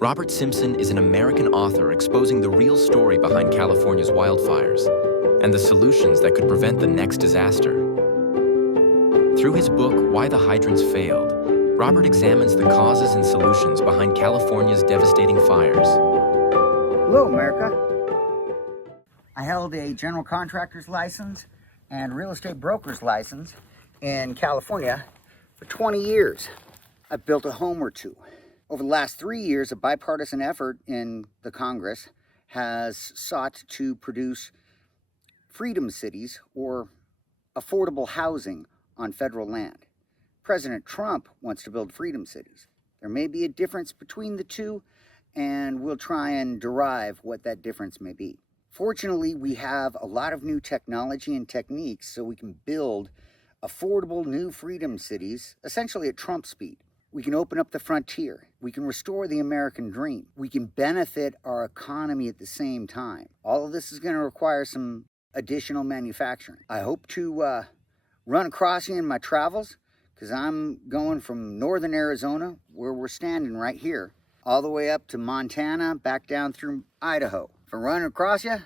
Robert Simpson is an American author exposing the real story behind California's wildfires and the solutions that could prevent the next disaster. Through his book, Why the Hydrants Failed, Robert examines the causes and solutions behind California's devastating fires. Hello, America. I held a general contractor's license and real estate broker's license in California for 20 years. I've built a home or two. Over the last 3 years, a bipartisan effort in the Congress has sought to produce freedom cities or affordable housing on federal land. President Trump wants to build freedom cities. There may be a difference between the two, and we'll try and derive what that difference may be. Fortunately, we have a lot of new technology and techniques so we can build affordable new freedom cities, essentially at Trump speed. We can open up the frontier. We can restore the American dream. We can benefit our economy at the same time. All of this is going to require some additional manufacturing. I hope to run across you in my travels, because I'm going from northern Arizona, where we're standing right here, all the way up to Montana, back down through Idaho. If I'm running across you,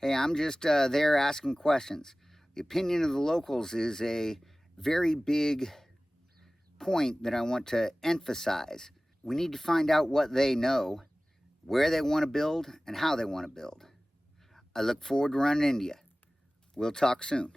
hey, I'm just there asking questions. The opinion of the locals is a very big point that I want to emphasize. We need to find out what they know, where they want to build, and how they want to build. I look forward to running into you. We'll talk soon.